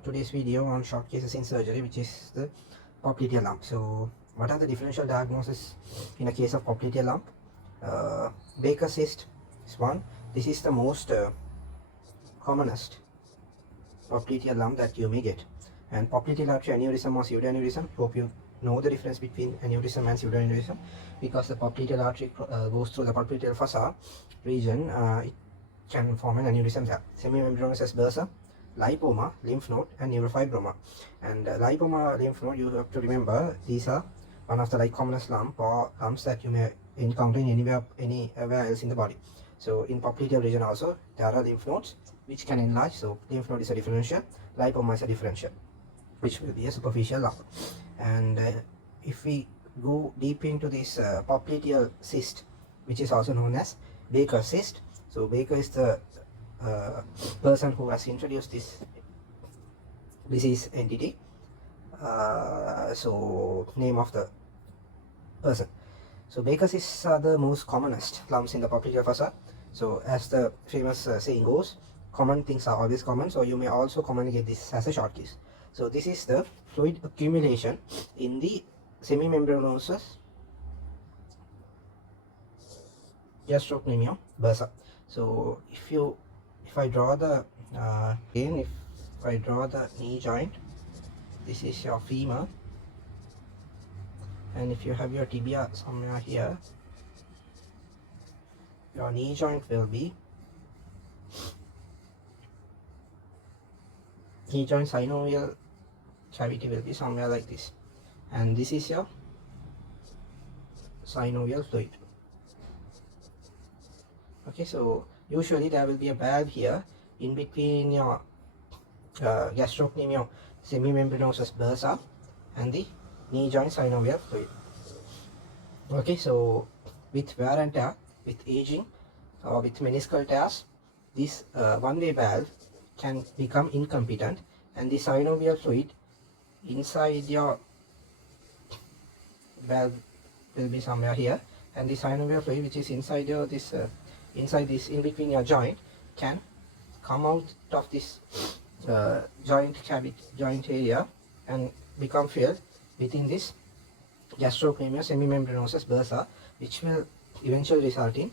Today's video on short cases in surgery, which is the popliteal lump. So what are the differential diagnoses in a case of popliteal lump? Baker cyst is one. This is the most commonest popliteal lump that you may get. And popliteal artery aneurysm or pseudoaneurysm, hope you know the difference between aneurysm and pseudoaneurysm, because the popliteal artery goes through the popliteal fossa region. It can form an aneurysm there. Semimembranous bursa, lipoma, lymph node, and neurofibroma. And lipoma, lymph node, you have to remember, these are one of the commonest lumps that you may encounter in anywhere else in the body. So in popliteal region also there are lymph nodes which can enlarge. So lymph node is a differential, lipoma is a differential, which will be a superficial lump. And if we go deep into this popliteal cyst, which is also known as Baker cyst. So Baker is the person who has introduced this disease entity. So name of the person. So Baker cysts are the most commonest lumps in the popliteal fossa. So as the famous saying goes, common things are always common. So you may also communicate this as a short case. So this is the fluid accumulation in the semimembranosus gastrocnemium bursa. So if I draw the if I draw the knee joint, this is your femur, and if you have your tibia somewhere here, your knee joint will be knee joint synovial cavity will be somewhere like this, and this is your synovial fluid. Okay, so usually there will be a valve here in between your gastrocnemium semimembranosus bursa and the knee joint synovial fluid. Okay, so with wear and tear, with aging, or with meniscal tears, this one-way valve can become incompetent, and the synovial fluid inside your valve will be somewhere here, and the synovial fluid which is inside your in between your joint can come out of this joint area and become filled within this gastrocnemius semimembranosus bursa, which will eventually result in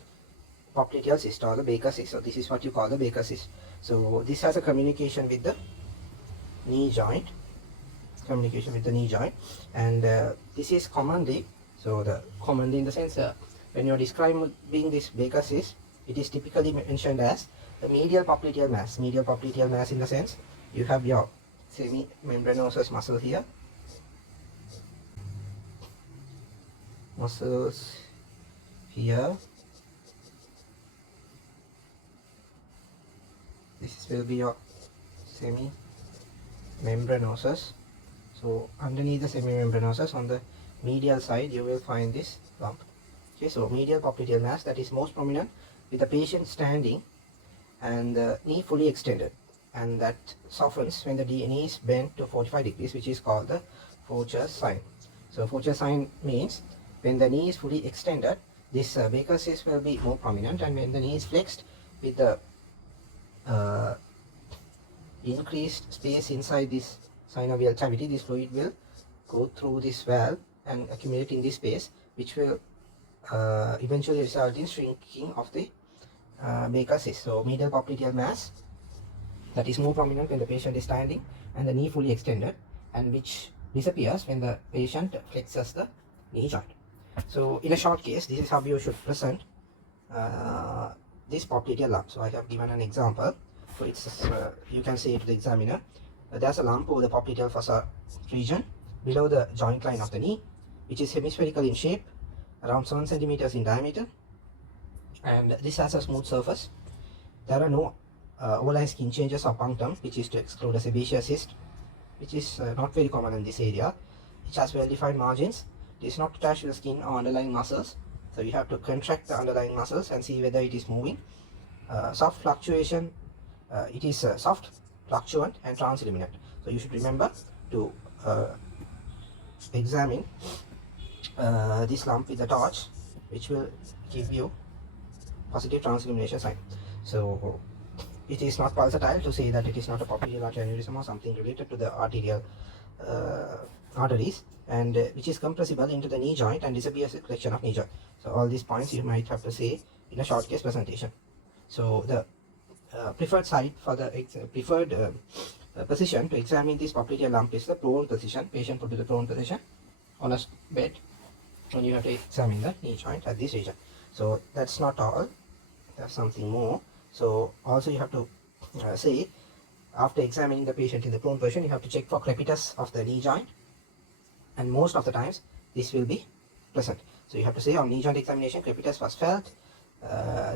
popliteal cyst or the Baker cyst. So this is what you call the Baker cyst. So this has a communication with the knee joint, and this is commonly, commonly in the sense when you are describing this Baker cyst, it is typically mentioned as the medial popliteal mass. Medial popliteal mass in the sense you have your semimembranosus muscle here, muscles here. This will be your semimembranosus. So underneath the semimembranosus, on the medial side, you will find this lump. Okay, so medial popliteal mass that is most prominent with the patient standing and the knee fully extended, and that softens when the knee is bent to 45 degrees, which is called the Focher sign. So Focher sign means when the knee is fully extended, this Baker cyst will be more prominent, and when the knee is flexed with the increased space inside this synovial cavity, this fluid will go through this valve and accumulate in this space, which will eventually result in shrinking of the Baker cyst. So medial popliteal mass that is more prominent when the patient is standing and the knee fully extended, and which disappears when the patient flexes the knee joint. So in a short case, this is how you should present this popliteal lump. So I have given an example. So it's you can say to the examiner, there's a lump over the popliteal fossa region below the joint line of the knee, which is hemispherical in shape, around 7 centimeters in diameter, and this has a smooth surface. There are no overlying skin changes or punctum, which is to exclude a sebaceous cyst, which is not very common in this area. It has well-defined margins. It is not attached to the skin or underlying muscles, so you have to contract the underlying muscles and see whether it is moving. Soft fluctuation, it is soft, fluctuant, and transluminant. So you should remember to examine this lump with a torch, which will give you positive transillumination sign. So it is not pulsatile to say that it is not a popliteal artery aneurysm or something related to the arterial arteries, and which is compressible into the knee joint and disappears with flexion of knee joint. So all these points you might have to say in a short case presentation. So the preferred site for the preferred position to examine this popliteal lump is the prone position. Patient put to the prone position on a bed, and you have to examine the knee joint at this region. So that's not all, there's something more. So also you have to say, after examining the patient in the prone position, you have to check for crepitus of the knee joint, and most of the times this will be present. So you have to say, on knee joint examination, crepitus was felt,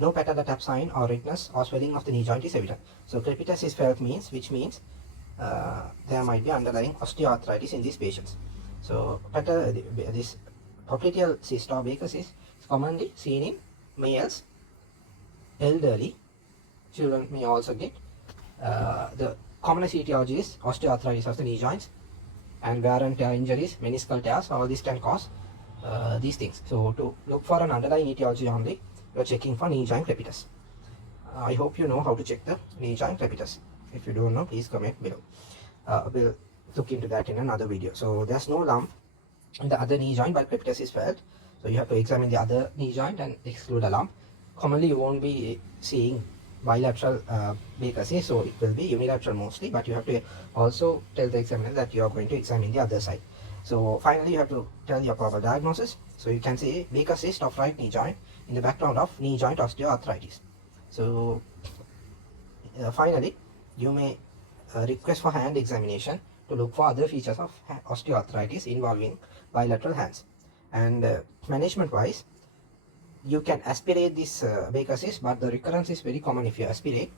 no patellar tap sign or redness or swelling of the knee joint is evident. So crepitus is felt means, which means there might be underlying osteoarthritis in these patients. So this popliteal cyst or Baker cyst is commonly seen in males, elderly, children may also get. The commonest etiology is osteoarthritis of the knee joints, and wear and tear injuries, meniscal tears, all these can cause these things. So to look for an underlying etiology only, you are checking for knee joint crepitus. I hope you know how to check the knee joint crepitus. If you don't know, please comment below. We'll look into that in another video. So there's no lump in the other knee joint, but crepitus is felt. So you have to examine the other knee joint and exclude a lump. Commonly you won't be seeing bilateral Baker cyst, so it will be unilateral mostly, but you have to also tell the examiner that you are going to examine the other side. So finally you have to tell your proper diagnosis. So you can say Baker cyst of right knee joint in the background of knee joint osteoarthritis. So finally you may request for hand examination to look for other features of osteoarthritis involving bilateral hands. And management wise, you can aspirate this Baker cyst, but the recurrence is very common if you aspirate.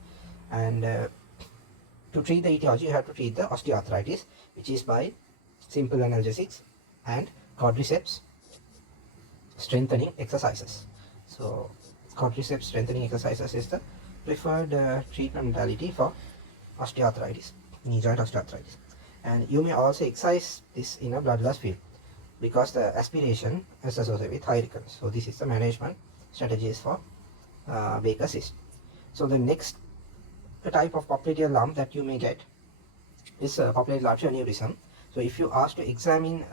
And to treat the etiology, you have to treat the osteoarthritis, which is by simple analgesics and quadriceps strengthening exercises. So quadriceps strengthening exercises is the preferred treatment modality for osteoarthritis, knee joint osteoarthritis. And you may also exercise this in a bloodless field, because the aspiration is associated with high recurrence. So this is the management strategies for Baker cyst. So the next type of popliteal lump that you may get is popliteal artery aneurysm. So if you ask to examine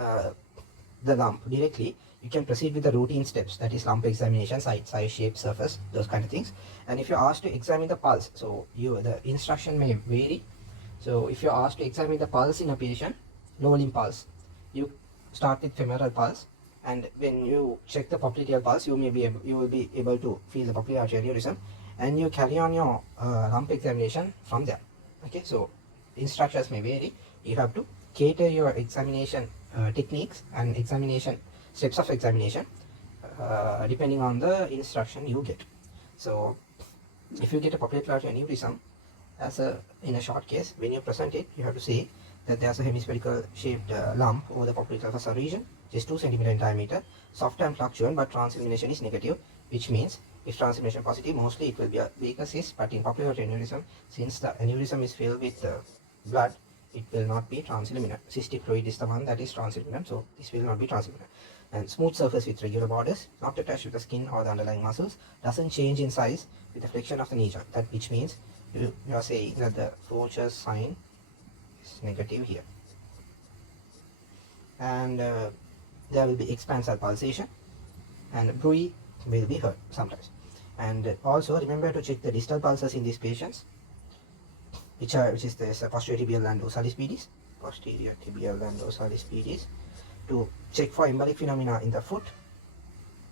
the lump directly, you can proceed with the routine steps, that is lump examination, size, shape, surface, those kind of things. And if you're asked to examine the pulse, so the instruction may vary. So if you're asked to examine the pulse in a patient, low limb pulse, you start with femoral pulse, and when you check the popliteal pulse, you will be able to feel the popliteal artery aneurysm, and you carry on your lump examination from there. Okay, so instructions may vary. You have to cater your examination techniques and examination steps of examination depending on the instruction you get. So if you get a popliteal artery aneurysm in a short case, when you present it, you have to say that there's a hemispherical shaped lump over the popliteal fossa region, just 2 cm in diameter, soft and fluctuant, but transillumination is negative, which means if transillumination positive, mostly it will be a Baker cyst. But in popliteal artery aneurysm, since the aneurysm is filled with blood, it will not be transilluminant. Cystic fluid is the one that is transilluminant, so this will not be transilluminant. And smooth surface with regular borders, not attached with the skin or the underlying muscles, doesn't change in size with the flexion of the knee joint. That which means you are saying that the Faucher's sign is negative here. And there will be expansile pulsation, and bruit will be heard sometimes. And also remember to check the distal pulses in these patients, which is the posterior tibial and dorsalis pedis, to check for embolic phenomena in the foot,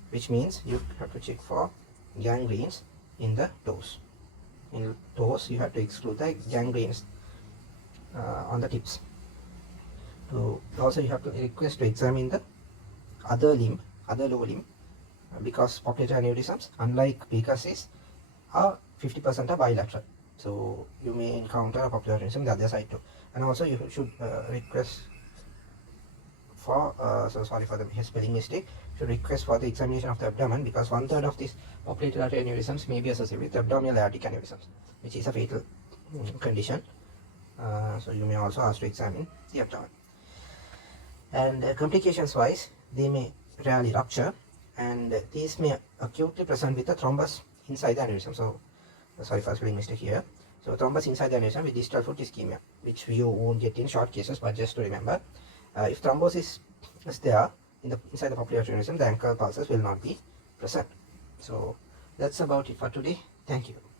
which means you have to check for gangrenes in the toes. In toes, you have to exclude the gangrenes on the tips. Also, you have to request to examine the other lower limb, because popliteal aneurysms, unlike Baker cyst, are 50% are bilateral. So you may encounter a popliteal aneurysm the other side too. And also you should request for, so sorry for the spelling mistake, should request for the examination of the abdomen, because 1/3 of these popliteal artery aneurysms may be associated with abdominal aortic aneurysms, which is a fatal condition. So you may also ask to examine the abdomen. And complications wise, they may rarely rupture, and these may acutely present with a thrombus inside the aneurysm. So sorry for spelling mistake here. So thrombus inside the aneurysm with distal foot ischemia, which you won't get in short cases, but just to remember, if thrombosis is there inside the popliteal aneurysm, the ankle pulses will not be present. So that's about it for today. Thank you.